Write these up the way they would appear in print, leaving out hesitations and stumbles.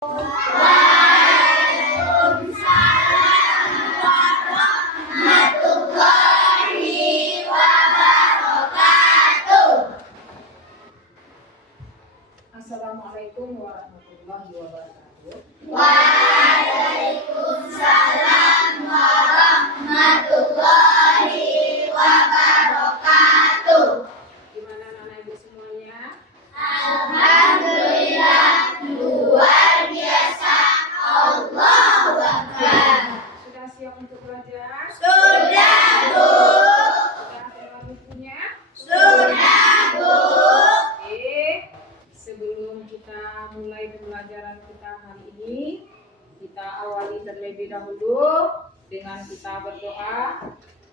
Waalaikumsalam warahmatullahi wabarakatuh. Assalamualaikum warahmatullahi wabarakatuh. Waalaikumsalam warahmatullahi wabarakatuh. Gimana anak ibu semuanya? Alhamdulillah, luar biasa. Allahu Akbar. Sudah siap untuk belajar? Sudah, Bu. Sudah bawa bukunya? Sudah, Bu. Oke, sebelum kita mulai pembelajaran kita hari ini, kita awali terlebih dahulu dengan kita berdoa.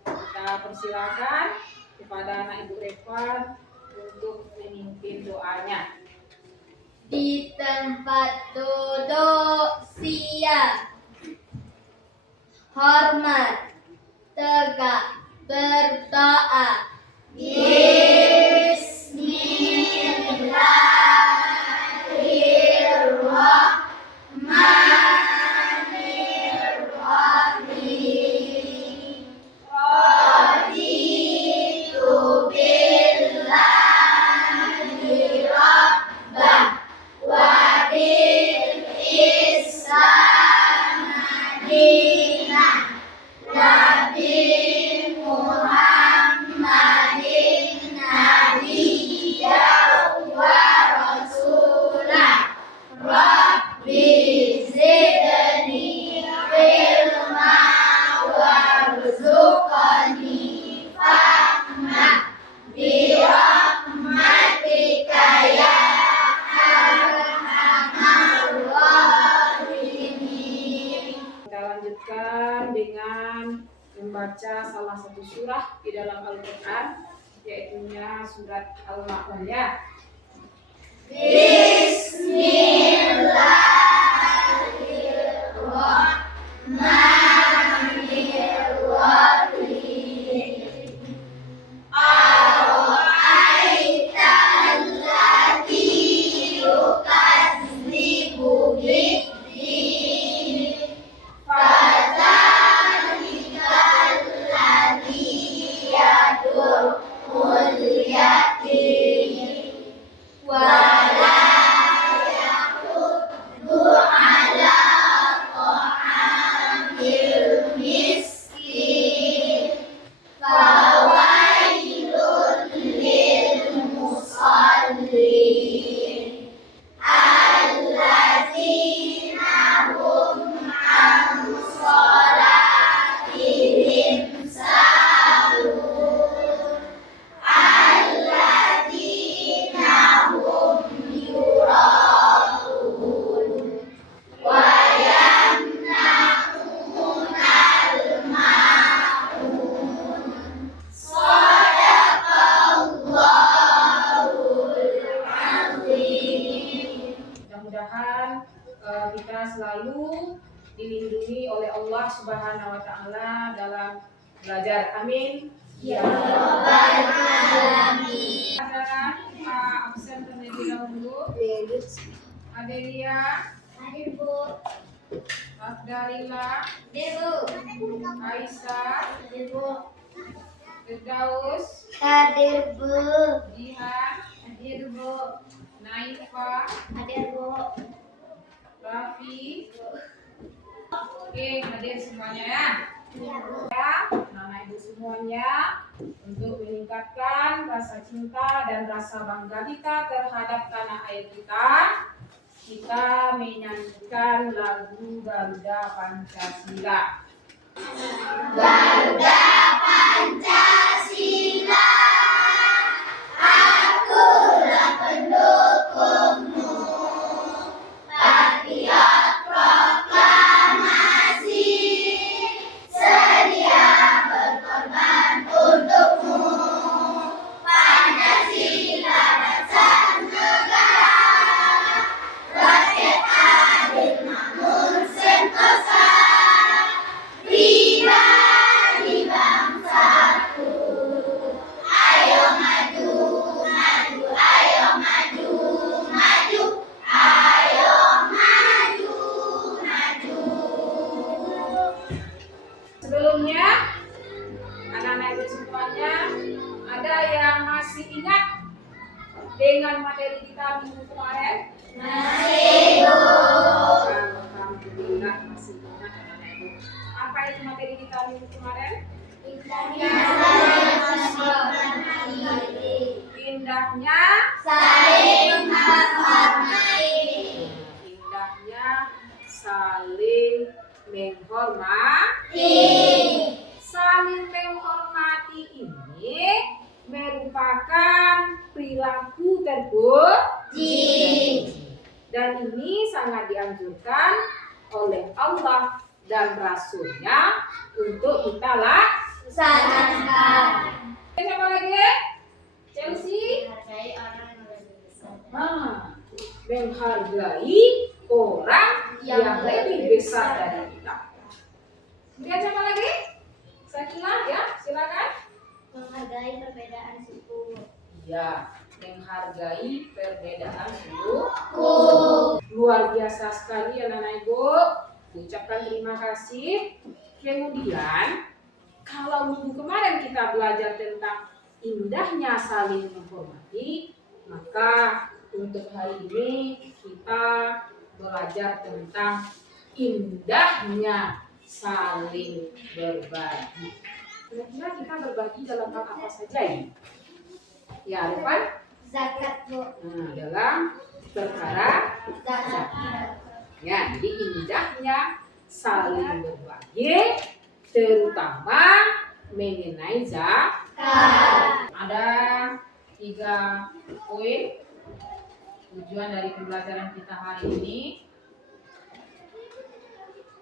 Kita persilakan kepada anak ibu Revan untuk memimpin doanya. Di tempat duduk siap, hormat, tegak, berdoa. Bismillahirrahmanirrahim. Raditu billahi rabbah wa bil Islam madinah wa bi Muhammadin nabiyyan wa rasulah. Rabbi zidni ilma warzuqni fahma bi rahmatika ya arhamar rahimin. Kita lanjutkan dengan membaca salah satu surah di dalam Al-Quran, yaitu surat Al-Ma'un. Bismillahirrahmanirrahim. Ara'aita alladzi yukadzibu bid-din, fadzalika alladzi yad'ul yatim wa la yahuddu ala ta'amil miskin. Fawailun lil musallin allazina hum an sholatihim sahun allazina hum yura'un wa yamna'unal ma'un. Shadaqallahul azim. Mudah-mudahan kita selalu dilindungi oleh Allah Subhanahu wa Ta'ala dalam belajar. Amin. Ya Rabbal alamin. Pelajaran absen terlebih dahulu. Adelia, Hadir, Bu. Afdalila, Hadir, Bu. Aisyah, Hadir, Bu. Firdaus, Hadir, Bu. Jihan, Hadir, Bu. Naifa, Hadir, Bu. Raffi. Oke, hadir semuanya ya. Iya, Bu. Ya, anak ibu semuanya, untuk meningkatkan rasa cinta dan rasa bangga kita terhadap tanah air kita menyanyikan lagu Garuda Pancasila. Garuda Pancasila, akulah pendukungmu. Patriot proklamasi, sedia berkorban untukmu. Pancasila dasar negara, rakyat adil makmur sentosa, pribadi bangsaku. Ayo maju, maju, ayo maju. materi kita minggu kemarin? Masih, Bu. Alhamdulillah masih ingat anak-anak Ibu. Apa itu materi kita minggu kemarin? Indahnya saling menghormati. Indahnya Saling menghormati. Indahnya saling menghormati. Saling menghormati ini merupakan perilaku terpuji. Dan ini sangat dianjurkan oleh Allah dan Rasulnya untuk kita laksanakan. Siapa lagi? Chelsea? Menghargai orang yang lebih besar dari kita. Kemudian siapa lagi? Sakila, ya, silakan. Menghargai perbedaan suku. Ya, menghargai perbedaan suku. Luar biasa sekali anak-anak Ibu. Ucapkan terima kasih. Kemudian, kalau minggu kemarin kita belajar tentang indahnya saling menghormati, maka untuk hari ini kita belajar tentang indahnya saling berbagi. Kira-kira kita berbagi dalam hal apa saja ini? Ya, Arifan? Zakat, Bu. Nah, dalam perkara Zakat. ya, jadi indahnya saling berbagi, terutama mengenai zakat. Ada 3 poin tujuan dari pembelajaran kita hari ini.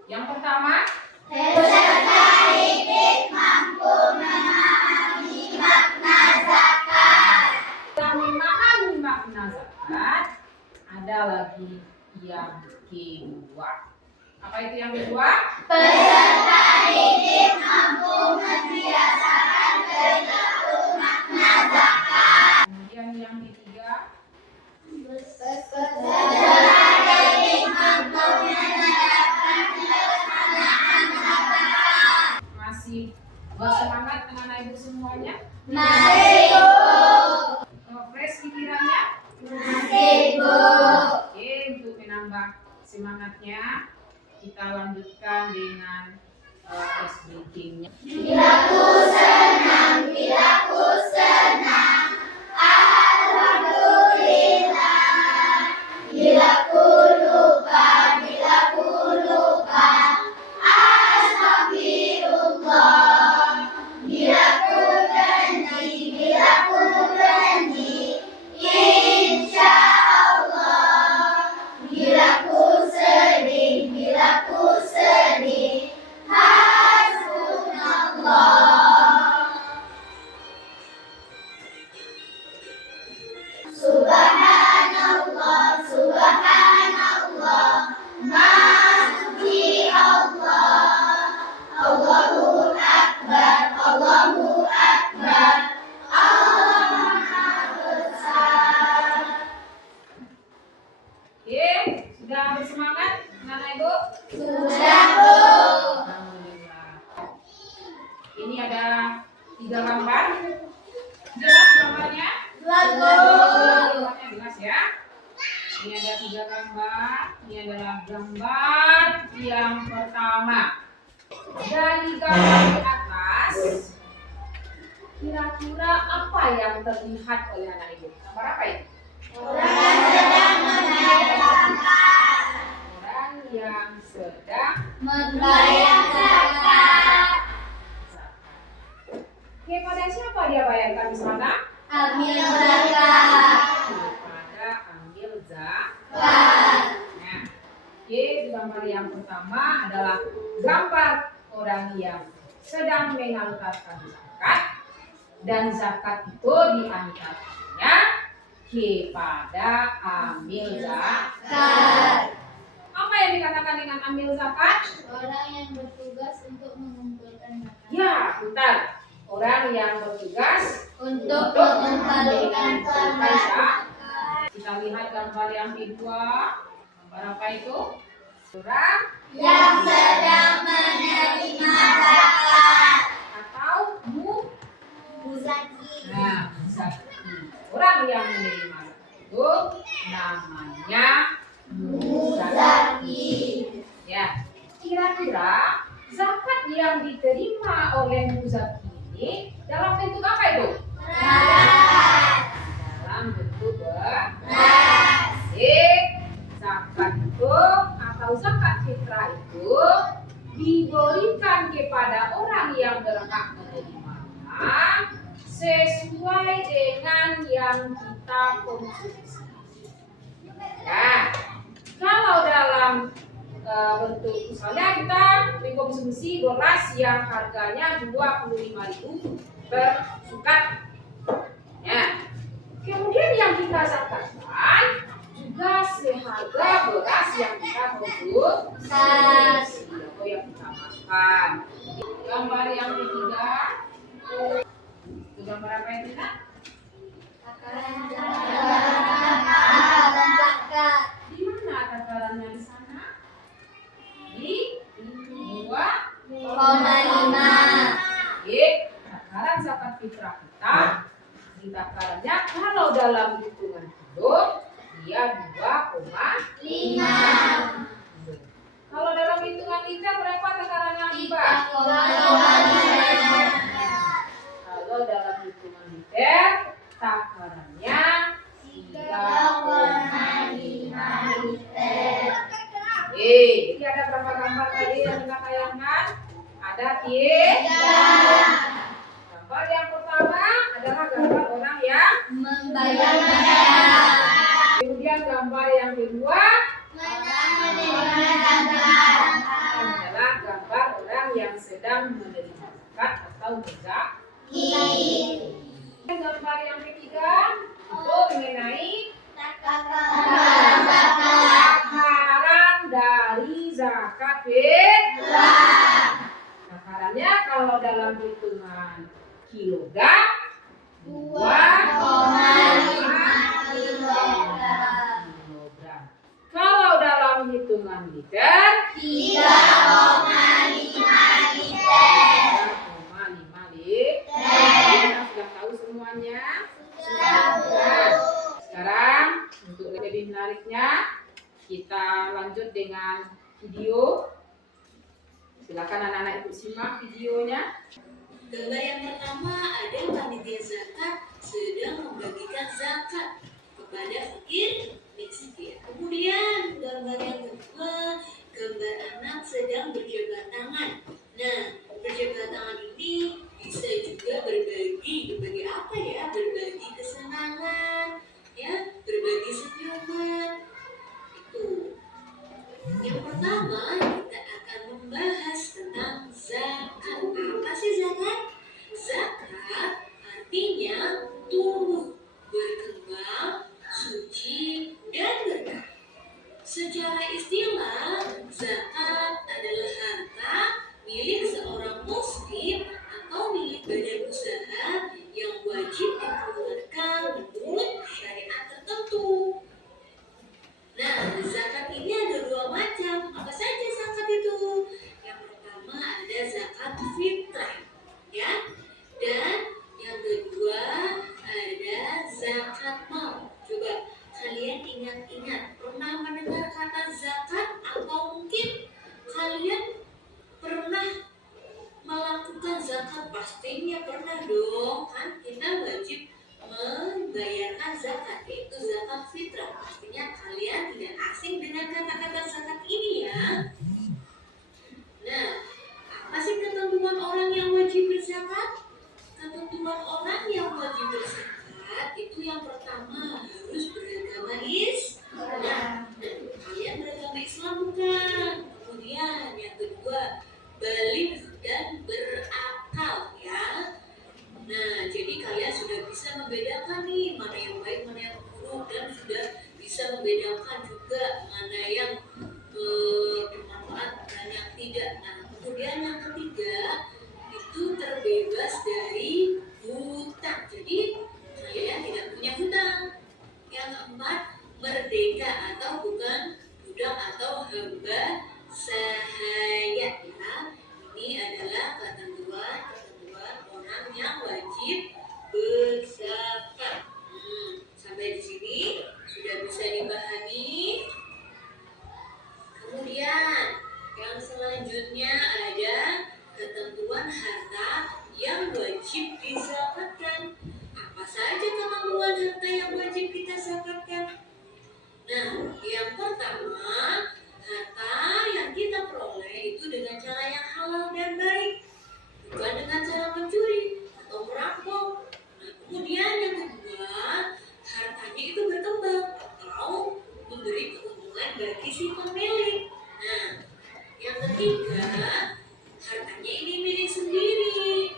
Yang pertama, Peserta didik mampu memahami makna zakat. setelah memahami makna zakat, ada lagi yang kedua. Apa itu yang kedua? Peserta didik mampu membiasakan perilaku makna zakat. Kemudian yang ketiga, Peserta didik mampu menerapkan pelaksanaan zakat. masih bersemangat anak-anak Ibu semuanya? Masih, Bu. Fresh pikirannya? Masih, Bu. Oke, untuk menambah semangatnya, kita lanjutkan dengan ice breaking-nya. Bila ku senang, bila ku senang, alhamdulillah. Bila ku lupa, bila ku lupa, astagfirullah. Bila ku janji, bila ku janji, insya Allah. Bila ku sedih, bila ku sedih, hasbunallah. Subhanallah, subhanallah, Masya Allah. Allahu Akbar, Allahu Akbar, Allah Maha Besar. Oke, sudah bersemangat anak-anak Ibu? Sudah, Bu. Alhamdulillah. Ini ada 3 gambar. Jelas gambarnya? Jelas, Bu. Gambarnya jelas ya. Ini ada 3 gambar. Ini adalah gambar yang pertama. Dari gambar di atas, kira-kira apa yang terlihat oleh anak Ibu? Gambar apa itu? Orang sedang membayar zakat. Orang yang sedang Membayar zakat. kepada siapa dia bayarkan di sana? Ambil zakat. Kepada ambil Zakat. Nah, oke, gambar yang pertama adalah gambar orang yang sedang mengangkatkan zakat, dan zakat itu diangkatnya kepada ambil zakat. Apa yang dikatakan dengan ambil zakat? Orang yang bertugas untuk mengumpulkan zakat. Ya, bentar. Orang yang bertugas Untuk mengembalikan zakat. Kita lihat gambar yang kedua. Gambar apa itu? Orang Yang sedang menerima zakat. atau Muzaki. Nah, zaki. Orang yang menerima zakat itu itu namanya muzaki. Ya, kira-kira zakat yang diterima oleh muzaki ini dalam bentuk apa itu? Dalam bentuk beras. Zakat itu atau zakat fitrah itu diberikan kepada orang yang berhak menerimanya sesuai dengan yang kita konsumsi. Nah, kalau dalam bentuk misalnya kita mengkonsumsi beras yang harganya 25.000 per sukat. Ya. Kemudian yang kita zakatkan juga seharga beras yang kita konsumsi atau yang kita makan. Gambar yang ketiga, itu gambar apa itu Kak? Di mana takarannya di sana? Di 2,5. Takaran zakat fitrah kita di takarannya kalau dalam hitungan kilo dia 2,5. Kalau dalam hitungan liter berapa takarannya Iba? 3,5. Kalau dalam hitungan liter takarannya 3,5 liter. Jadi ada berapa gambar tadi yang kita tayangkan? Ada 3. Gambar yang pertama adalah gambar orang yang Membayar. kemudian gambar yang kedua adalah gambar orang yang sedang menerima zakat atau muzaki. Gambar yang ketiga itu mengenai takaran dari zakat fitrah. Takarannya kalau dalam hitungan kilogram 2,5 kilogram. Kalau dalam hitungan liter 3,5 liter. 3,5 liter. Kita sudah tahu semuanya? Sudah. Sekarang untuk lebih menariknya kita lanjut dengan video. Silakan anak-anak ikut simak videonya. Gambar yang pertama ada panitia zakat sedang membagikan zakat kepada fakir miskin. Kemudian gambar yang kedua, gambar anak sedang berjabat tangan. Nah, berjabat tangan ini bisa juga berbagi apa ya? Berbagi kesenangan, ya, berbagi senyuman. Itu. Yang pertama kita akan membahas tentang zakat. Apa sih zakat? Zakat artinya tumbuh, berkembang, suci, dan berkah. Secara istilah, zakat adalah harta milik seorang muslim atau milik badan usaha yang wajib dikeluarkan menurut syariat tertentu. Nah, zakat ini ada 2 macam. Apa saja zakat itu? Yang pertama ada zakat fitrah, ya. Dan yang kedua ada zakat mal. Coba kalian ingat-ingat, pernah mendengar kata zakat atau mungkin kalian pernah melakukan zakat? Pastinya pernah dong, kan kita wajib membayarkan zakat, yaitu zakat fitrah. Pastinya kalian tidak asing dengan kata-kata zakat ini ya. Nah, apa sih ketentuan orang yang wajib berzakat? Ketentuan orang yang wajib berzakat itu yang pertama harus beragama Islam. Kalian beragama Islam bukan? Kemudian yang kedua baligh dan berakal ya. Nah, jadi kalian sudah bisa membedakan nih mana yang baik, mana yang buruk, dan sudah bisa membedakan juga mana yang bermanfaat dan yang tidak. Nah, kemudian yang ketiga itu terbebas dari hutang. Jadi kalian tidak punya hutang. Yang keempat merdeka atau bukan budak atau hamba sahaya ya. Ini adalah ketentuan orang yang wajib berzakat. Sampai di sini menjadi si pemilik. Nah, yang ketiga, hartanya ini milik sendiri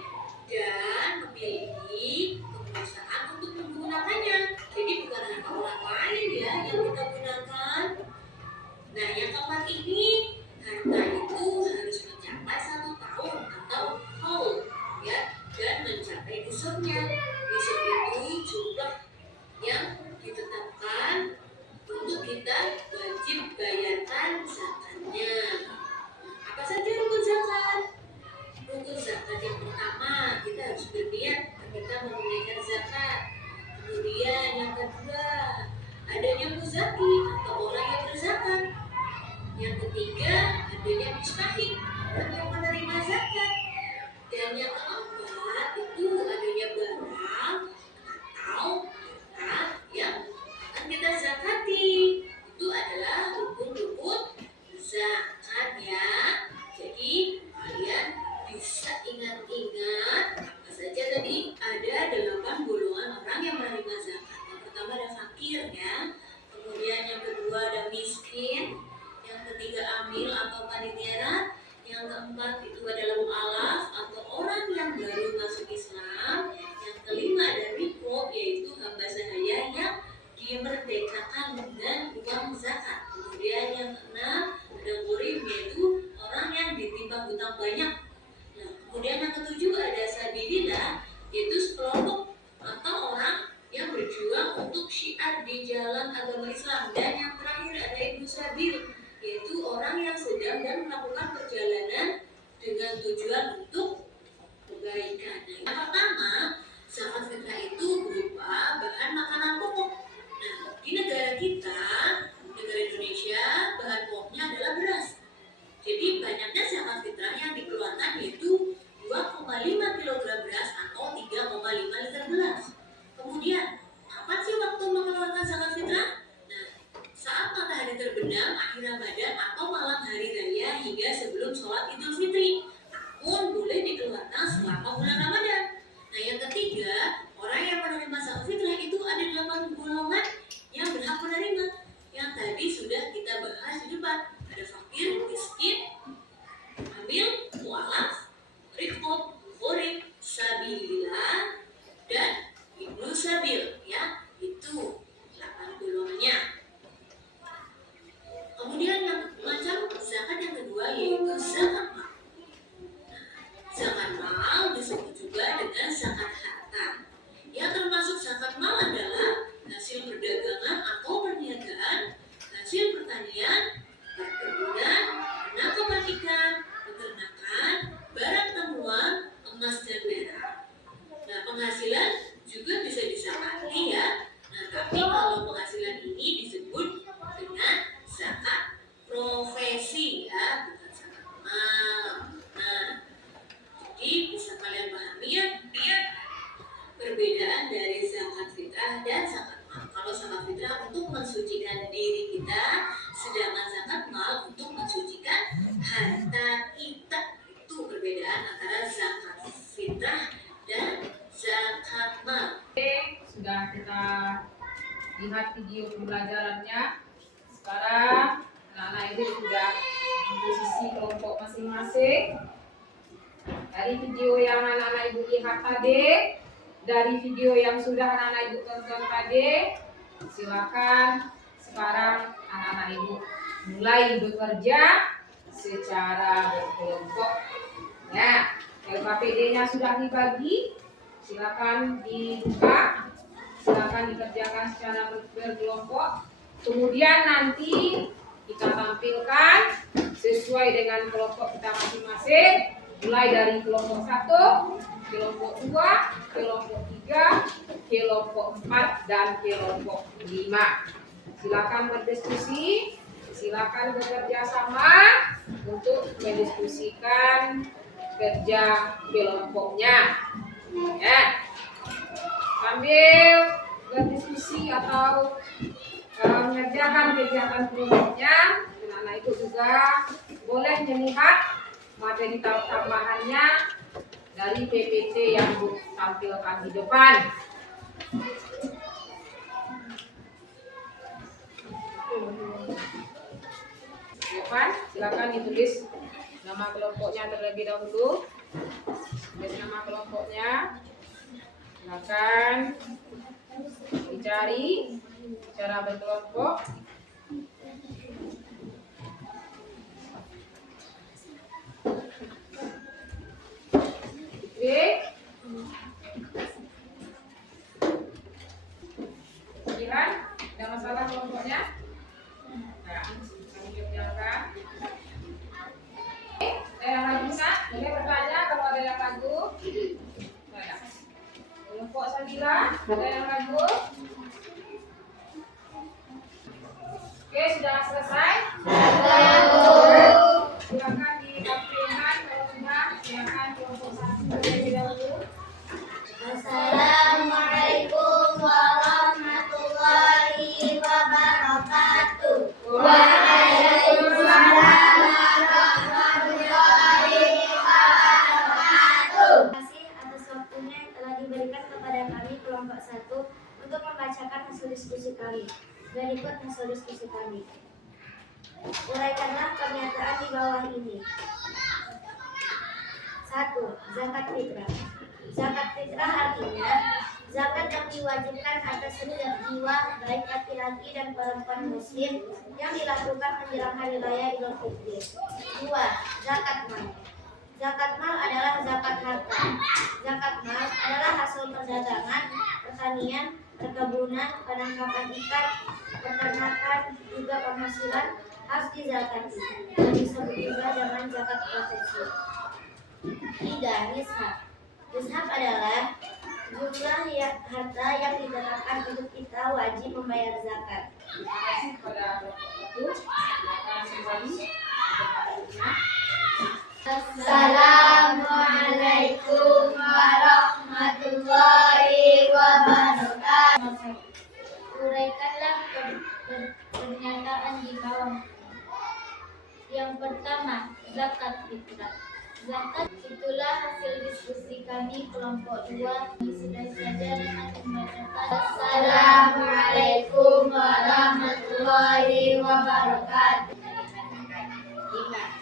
dan memiliki kekuasaan untuk menggunakannya. Jadi bukan harta orang lain ya yang kita gunakan. Nah, yang keempat ini, harta itu harus mencapai 1 tahun atau haul ya, dan mencapai nisabnya. Nisab itu jumlah yang ditetapkan untuk kita wajib bayarkan zakatnya. Apa saja rukun zakat? Rukun zakat yang pertama, kita harus berniat ketika menunaikan zakat. Kemudian yang kedua, adanya muzaki atau orang yang berzakat. Yang ketiga, adanya mustahik, orang yang menerima zakat. Dan yang keempat, itu adanya barang atau harta yang akan kita zakati. Itu adalah rukun-rukun zakat ya. Jadi kalian bisa ingat-ingat apa saja tadi. Ada 8 golongan orang yang menerima zakat. Yang pertama ada fakir ya. Kemudian yang kedua ada miskin. Yang ketiga amil atau panitia. Yang keempat itu adalah mu'alaf atau orang yang baru masuk Islam. Yang kelima ada riko, yaitu hamba sahaya yang dimerdekakan dengan uang zakat. Kemudian yang keenam ada murim, yaitu orang yang ditimpa hutang banyak. Nah, kemudian yang ketujuh ada sabilillah, yaitu sekelompok atau orang yang berjuang untuk syiar di jalan agama Islam. Dan yang terakhir ada ibnu sabil, yaitu orang yang sedang dan melakukan perjalanan dengan tujuan untuk kebaikan. Yang pertama, zakat fitrah itu berupa bahan makanan pokok. Nah, di negara kita, negara Indonesia, bahan pokoknya adalah beras. Jadi banyaknya zakat fitrah yang dikeluarkan yaitu 2,5 kg beras atau 3,5 liter beras. Kemudian, kapan sih waktu mengeluarkan zakat fitrah? Nah, saat matahari terbenam akhir Ramadan atau malam hari raya hingga sebelum sholat Idul Fitri. Namun boleh dikeluarkan selama bulan Ramadan. Nah, yang ketiga, orang yang menerima zakat fitrah itu ada 8 golongan yang berhak menerima. Yang tadi sudah kita bahas di depan. Ada fakir, miskin, amil, mu'alaf, rikhob, murim, sabilillah, dan ibnu sabil ya. Itu 8 golongannya. Kemudian yang macam zakat yang kedua yaitu zakat mal. Zakat mal disebut juga dengan zakat harta. Yang termasuk zakat mal adalah hasil perdagangan atau perniagaan, hasil pertanian, perkebunan, penangkapan ikan, peternakan, barang temuan, emas dan perak. Nah, penghasilan juga bisa disakati ya. Nah, tapi kalau penghasilan ini disebut dengan zakat profesi ya, bukan zakat mal. Nah, jadi bisa kalian pahami ya perbedaan dari zakat fitrah dan zakat mal. Kalau zakat fitrah untuk mensucikan diri kita, sedangkan zakat mal untuk mensucikan harta kita. Itu perbedaan antara zakat fitrah dan zakat mal. Sudah kita lihat video pembelajarannya. Sekarang anak-anak ibu sudah posisi kelompok masing-masing. Dari video yang anak-anak ibu lihat tadi, dari video yang sudah anak-anak ibu tonton tadi, silakan sekarang anak-anak ibu mulai bekerja secara berkelompok. Ya, LKPD-nya sudah dibagi, silakan dibuka, silakan dikerjakan secara berkelompok. Kemudian nanti kita tampilkan sesuai dengan kelompok kita masing-masing, mulai dari kelompok 1, kelompok 2, kelompok 3, kelompok 4, dan kelompok 5. Silakan berdiskusi, silakan bekerja sama untuk mendiskusikan kerja kelompoknya. Ya, sambil berdiskusi atau mengerjakan kegiatan kelompoknya, anak-anak itu juga boleh melihat materi tambahannya dari PPT yang ditampilkan di depan. depan, silakan ditulis nama kelompoknya terlebih dahulu. Tulis nama kelompoknya. Silakan dicari cara berkelompok. Oke. Pikiran, ada masalah kelompoknya? Nah, kami kerjakan. Yang ragu nak, boleh bertanya kalau ada yang ragu. Nah, kelompok Sabila, ada yang ragu? Oke, sudah selesai? Silakan ditampilkan kalau sudah. Silakan kelompok 1 terlebih dahulu. Assalamualaikum warahmatullahi wabarakatuh. Waalaikumsalam warahmatullahi wabarakatuh. Terima kasih atas waktunya yang telah diberikan kepada kami kelompok 1 untuk membacakan hasil diskusi kami. Berikut hasil diskusi kami. Uraikanlah pernyataan di bawah ini. 1. Zakat fitrah. Zakat fitrah artinya zakat yang diwajibkan atas setiap jiwa baik laki-laki dan perempuan muslim yang dilakukan menjelang hari raya Idul Fitri. 2. Zakat mal. Zakat mal adalah zakat harta. Zakat mal adalah hasil perdagangan, pertanian, perkebunan, penangkapan ikan, peternakan, juga penghasilan harus dizakati. Dan disebut juga dengan zakat profesi. 3. Nishab. Nishab adalah jumlah harta yang ditetapkan untuk kita wajib membayar zakat. Terima kasih kepada kelompok 1. Silakan kembali. Assalamualaikum warahmatullahi wabarakatuh. Uraikanlah pernyataan di bawah. Yang pertama, zakat fitrah. Zakat itulah hasil diskusi kami kelompok 2. Sudah saja dengan membacakan. Assalamualaikum warahmatullahi wabarakatuh. 5.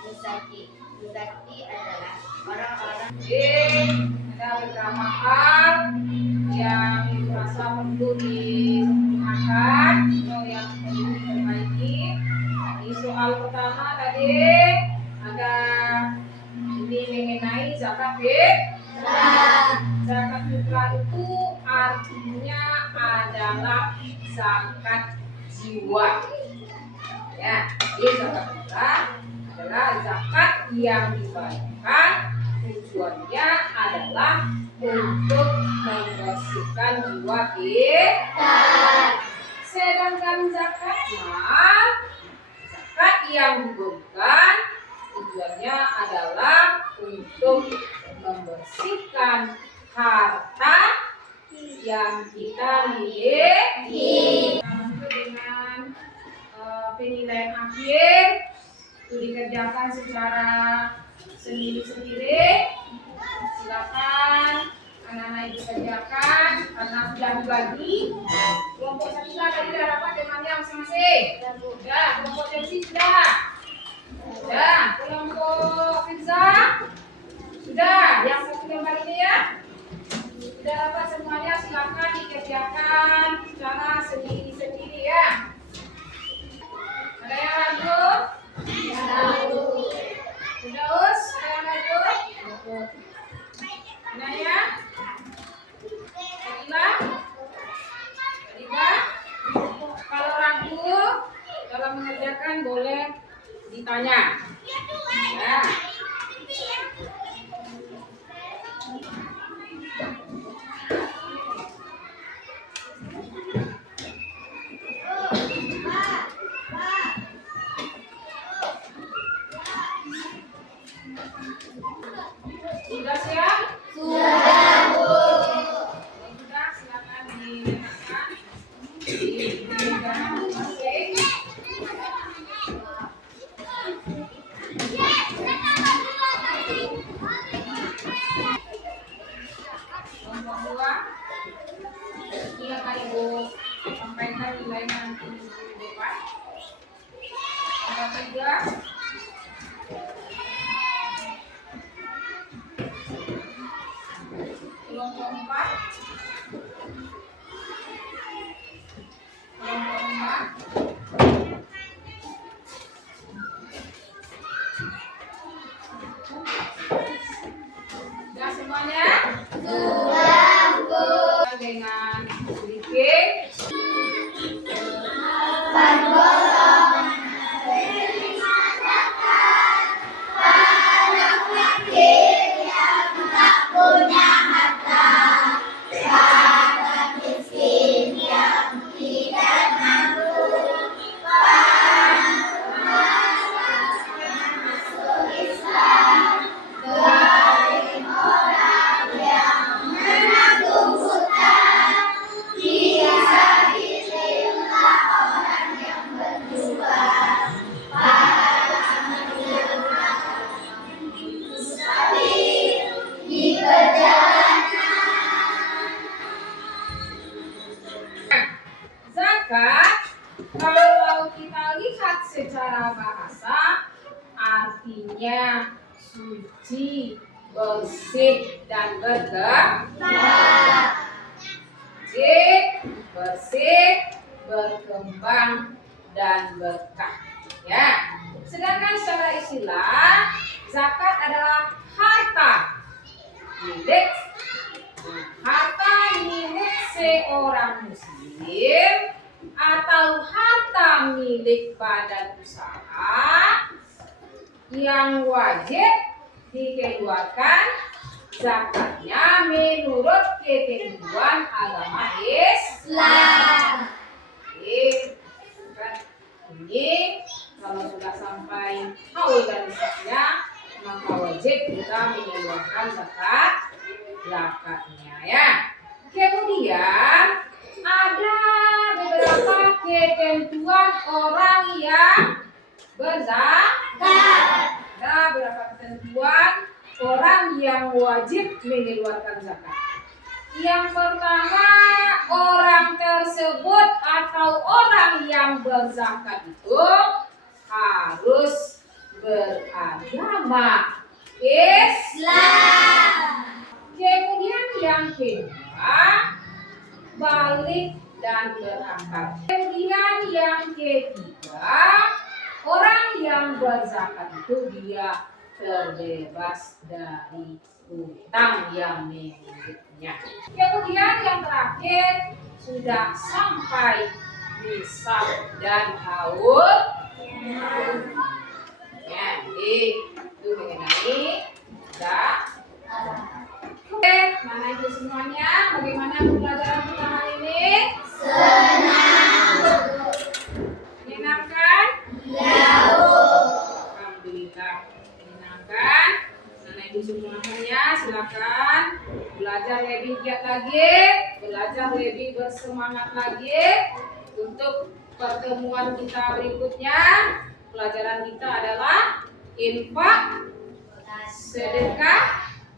Muzaki. Muzaki adalah orang-orang. Ada beberapa hal yang merasa perlu disempurnakan atau yang perlu diperbaiki. Di soal pertama tadi ada ini mengenai zakat fitrah. Zakat fitrah itu artinya adalah zakat jiwa. Ya, jadi zakat fitrah adalah zakat yang dibayarkan, tujuannya adalah untuk membersihkan jiwa kita. Sedangkan zakat mal, zakat yang diberikan, tujuannya adalah untuk membersihkan harta yang kita miliki. Dengan penilaian akhir itu dikerjakan secara sendiri-sendiri. Silakan anak-anak ibu kerjakan karena sudah dibagi. Kelompok Sabila tadi sudah dapat temannya masing-masing. Sudah, kelompok Chelsea sudah. Sudah, kelompok Firza sudah. Yang satu gambar ini ya. Sudah dapat semuanya, silakan dikerjakan secara sendiri-sendiri ya. Ada yang ragu? Sudah us? Ada yang ragu? Nah ya? Sabila? Sabila? Kalau ragu dalam mengerjakan boleh ditanya. Ya. Sudah siap? Sudah, Bu. Sudah, silakan diletakkan di meja masing-masing. Nomor 2. Ini akan Ibu sampaikan nilainya nanti minggu depan. Nomor 3. secara bahasa artinya suci, bersih, dan berkah. Bersih, berkembang, dan berkah. Ya. Sedangkan secara istilah, zakat adalah harta milik seorang muslim atau harta milik badan usaha yang wajib dikeluarkan zakatnya menurut ketentuan agama Islam. Ini kalau sudah sampai haul dan nisabnya, maka wajib kita mengeluarkan zakatnya ya. Kemudian ada beberapa ketentuan orang yang berzakat. Ada beberapa ketentuan orang yang wajib mengeluarkan zakat. Yang pertama, orang tersebut atau orang yang berzakat itu harus beragama Islam. Kemudian yang kedua, balik dan berakal. Kemudian yang ketiga, orang yang berzakat itu dia terbebas dari hutang yang memilikinya. Kemudian yang terakhir, sudah sampai nisab dan haul. Ya, itu mengenai zakat. Oke, mana itu semuanya? Bagaimana pembelajaran kita hari ini? Senang. Menyenangkan? Alhamdulillah menyenangkan. Mana itu semuanya? Silakan belajar lebih giat lagi, belajar lebih bersemangat lagi untuk pertemuan kita berikutnya. Pelajaran kita adalah infak, sedekah,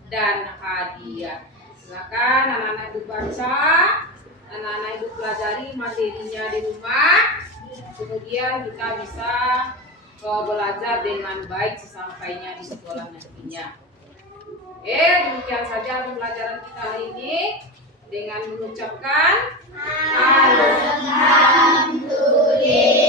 dan hadiah. Silakan anak-anak ibu baca, anak-anak ibu pelajari materinya di rumah. Kemudian kita bisa belajar dengan baik sesampainya di sekolah nantinya. Demikian saja pembelajaran kita hari ini dengan mengucapkan Alhamdulillah.